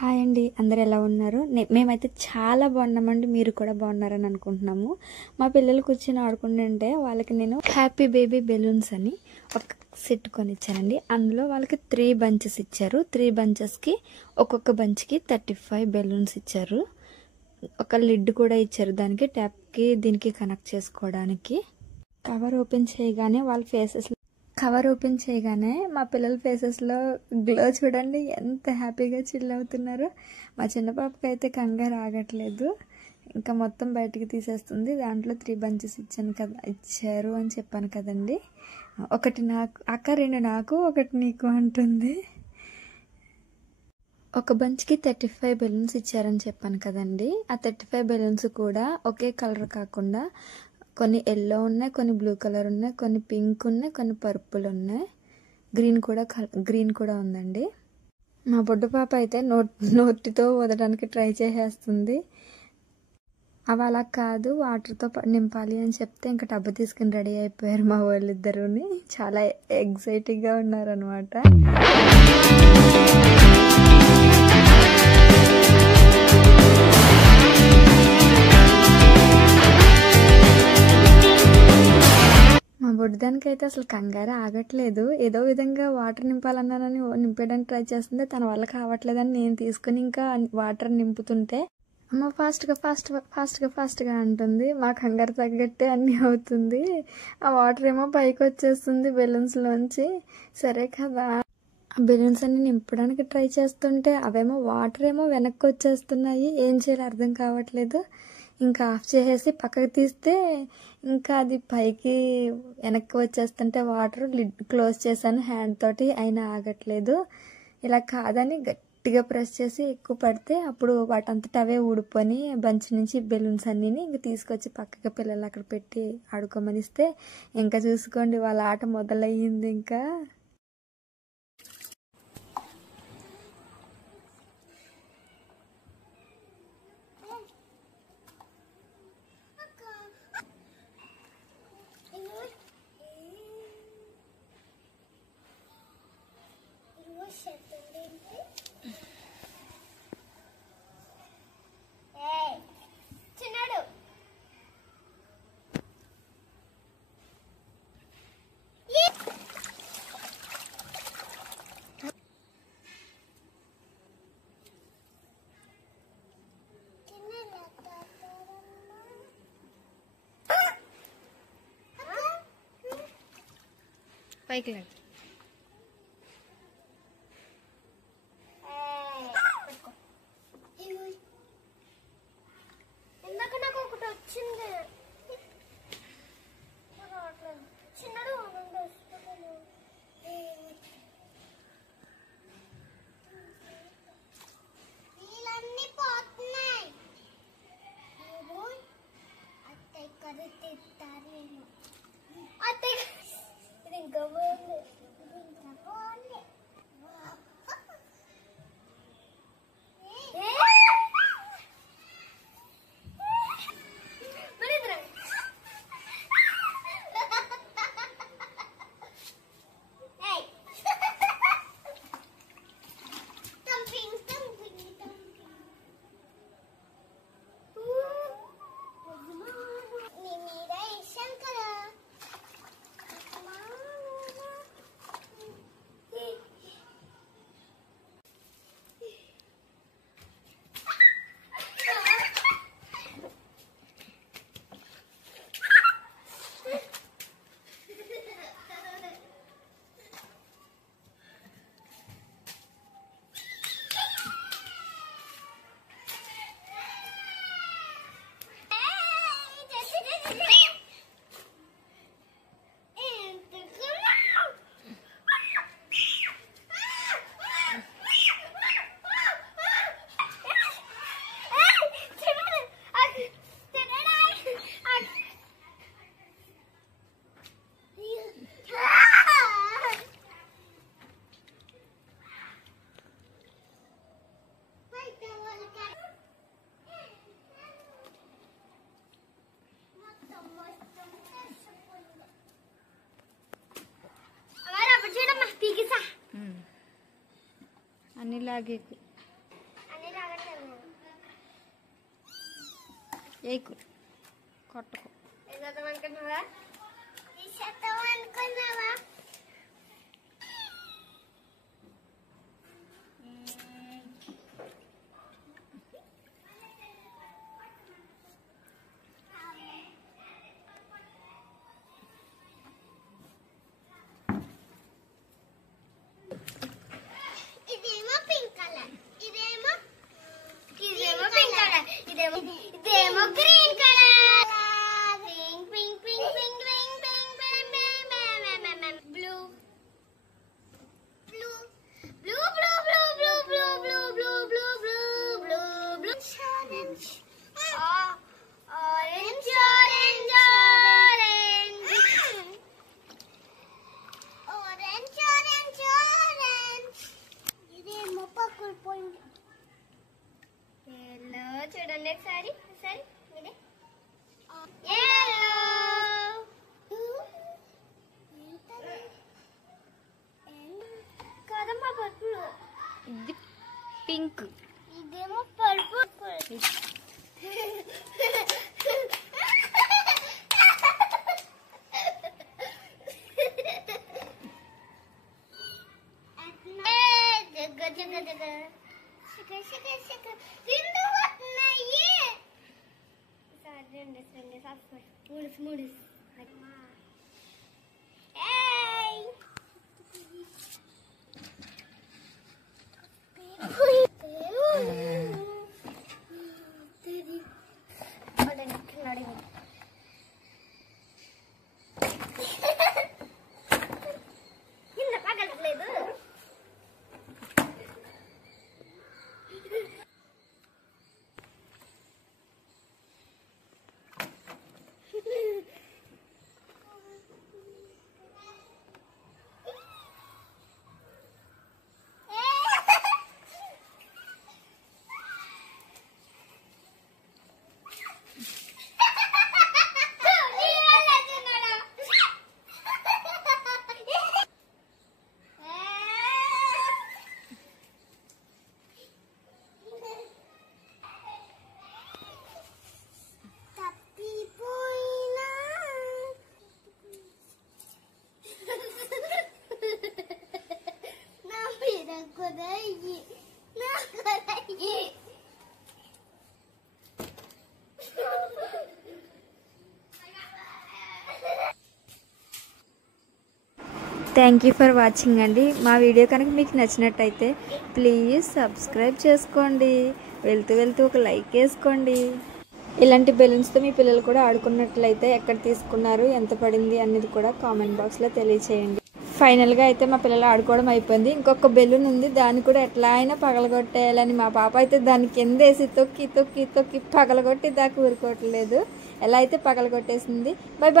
Hi అండి, అందరు ఎలా ఉన్నారు? మేమైతే చాలా బాగున్నామండి. మీరు కూడా బాగున్నారని అనుకుంటున్నాము. మా పిల్లలు కూర్చొని ఆడుకుంటుంటే వాళ్ళకి నేను హ్యాపీ బేబీ బెలూన్స్ అని ఒక సెట్ కొనిచ్చానండి. అందులో వాళ్ళకి 3 బంచెస్ ఇచ్చారు. 3 బంచెస్కి ఒక్కొక్క బంచ్కి 35 బెలూన్స్ ఇచ్చారు. ఒక లిడ్ కూడా ఇచ్చారు, దానికి ట్యాప్కి దీనికి కనెక్ట్ చేసుకోవడానికి. కవర్ ఓపెన్ చేయగానే మా పిల్లల ఫేసెస్లో గ్లో చూడండి, ఎంత హ్యాపీగా చిల్ అవుతున్నారో. మా చిన్న పాపకి అయితే కంగారు ఆగట్లేదు, ఇంకా మొత్తం బయటికి తీసేస్తుంది. దాంట్లో 3 బంచెస్ ఇచ్చారు అని చెప్పాను కదండి. ఒకటి నాకు అక్క, 2 నాకు, ఒకటి నీకు అంటుంది. ఒక బంచ్కి 35 బెలూన్స్ ఇచ్చారని చెప్పాను కదండి. ఆ 35 బెలూన్స్ కూడా ఒకే కలర్ కాకుండా కొన్ని ఎల్లో ఉన్నాయి, కొన్ని బ్లూ కలర్ ఉన్నాయి, కొన్ని పింక్ ఉన్నాయి, కొన్ని పర్పుల్ ఉన్నాయి, గ్రీన్ కూడా ఉందండి. మా బొడ్డు పాప అయితే నోటితో వదలడానికి ట్రై చేసేస్తుంది. అవి అలా కాదు, వాటర్తో నింపాలి అని చెప్తే ఇంకా టబ్బు తీసుకుని రెడీ అయిపోయారు మా వాళ్ళిద్దరుని. చాలా ఎగ్జైటింగ్గా ఉన్నారనమాట. మా బొడ్డుదానికి అయితే అసలు కంగారు ఆగట్లేదు. ఏదో విధంగా వాటర్ నింపాలన్నానని నింపేయడానికి ట్రై చేస్తుంది. తన వల్ల కావట్లేదని నేను తీసుకుని ఇంకా వాటర్ నింపుతుంటే అమ్మ ఫాస్ట్గా అంటుంది. మా కంగారు తగ్గట్టే అన్నీ అవుతుంది. ఆ వాటర్ ఏమో పైకి వచ్చేస్తుంది బెలూన్స్లోంచి. సరే కదా, ఆ బెలూన్స్ అన్ని నింపడానికి ట్రై చేస్తుంటే అవేమో వాటర్ ఏమో వెనక్కి వచ్చేస్తున్నాయి. ఏం చేయాలో అర్థం కావట్లేదు. ఇంకా ఆఫ్ చేసేసి పక్కకు తీస్తే ఇంకా అది పైకి వెనక్కి వచ్చేస్తుంటే వాటర్ లిడ్ క్లోజ్ చేశాను హ్యాండ్ తోటి, అయినా ఆగట్లేదు. ఇలా కాదని గట్టిగా ప్రెస్ చేసి ఎక్కువ పడితే అప్పుడు వాటంతట అవే ఊడిపోని బంచ్ నుంచి బెలూన్స్ అన్నీ ఇంక తీసుకొచ్చి పక్కకి పిల్లలు అక్కడ పెట్టి ఆడుకోమనిస్తే ఇంకా చూసుకోండి వాళ్ళ ఆట మొదలయ్యింది. ఇంకా పైకి లేదు. ఇందాక నాకు ఒకటి వచ్చింది. చిన్నడు వీళ్ళన్నీ పోతున్నాయి. అత్తయ్య కర్రీ తింటారేమో. అత్తయ్య ఇది ఇంకా బాగుంది, ఇది ఇంకా బాగుంది. అన్ని లాగే ఏకు కొట్టకు అనుకున్నావా అనుకున్నావా ఇదేమో పింక్ కలర్ ఇదేమో పింక్ కలర్ ఇదేమో green colour pink pink pink pink pink blue blue blue blue blue blue blue blue blue blue blue blue blue orange orange orange orange orange orange ఇదేమో పక్కన పోయింది ఎల్లో చూడండి ఒకసారి సరే ఇదే yellow కదమ్మా పర్పుల్ ఇది పింక్ ఇదేమో పర్పుల్ జగ జగ జగ శిఖ శిఖ శిఖ రెండు వస్తున్నాయి రెండు రెండు మూడు మూడు ఏయ్ కింద పగలట్లేదు థ్యాంక్ యూ ఫర్ వాచింగ్ అండి. మా వీడియో కనుక మీకు నచ్చినట్టయితే ప్లీజ్ సబ్స్క్రైబ్ చేసుకోండి. వెళ్తూ వెళ్తూ ఒక లైక్ వేసుకోండి. ఇలాంటి బెలూన్స్తో మీ పిల్లలు కూడా ఆడుకున్నట్లయితే ఎక్కడ తీసుకున్నారు, ఎంత పడింది అనేది కూడా కామెంట్ బాక్స్లో తెలియచేయండి. ఫైనల్గా అయితే మా పిల్లలు ఆడుకోవడం అయిపోయింది. ఇంకొక బెలూన్ ఉంది, దాన్ని కూడా ఎట్లా అయినా పగలగొట్టేయాలని మా పాప అయితే దాన్ని కింద వేసి తొక్కి తొక్కి తొక్కి పగలగొట్టి దాకా ఊరుకోవట్లేదు. ఎలా అయితే పగలగొట్టేసింది. By by.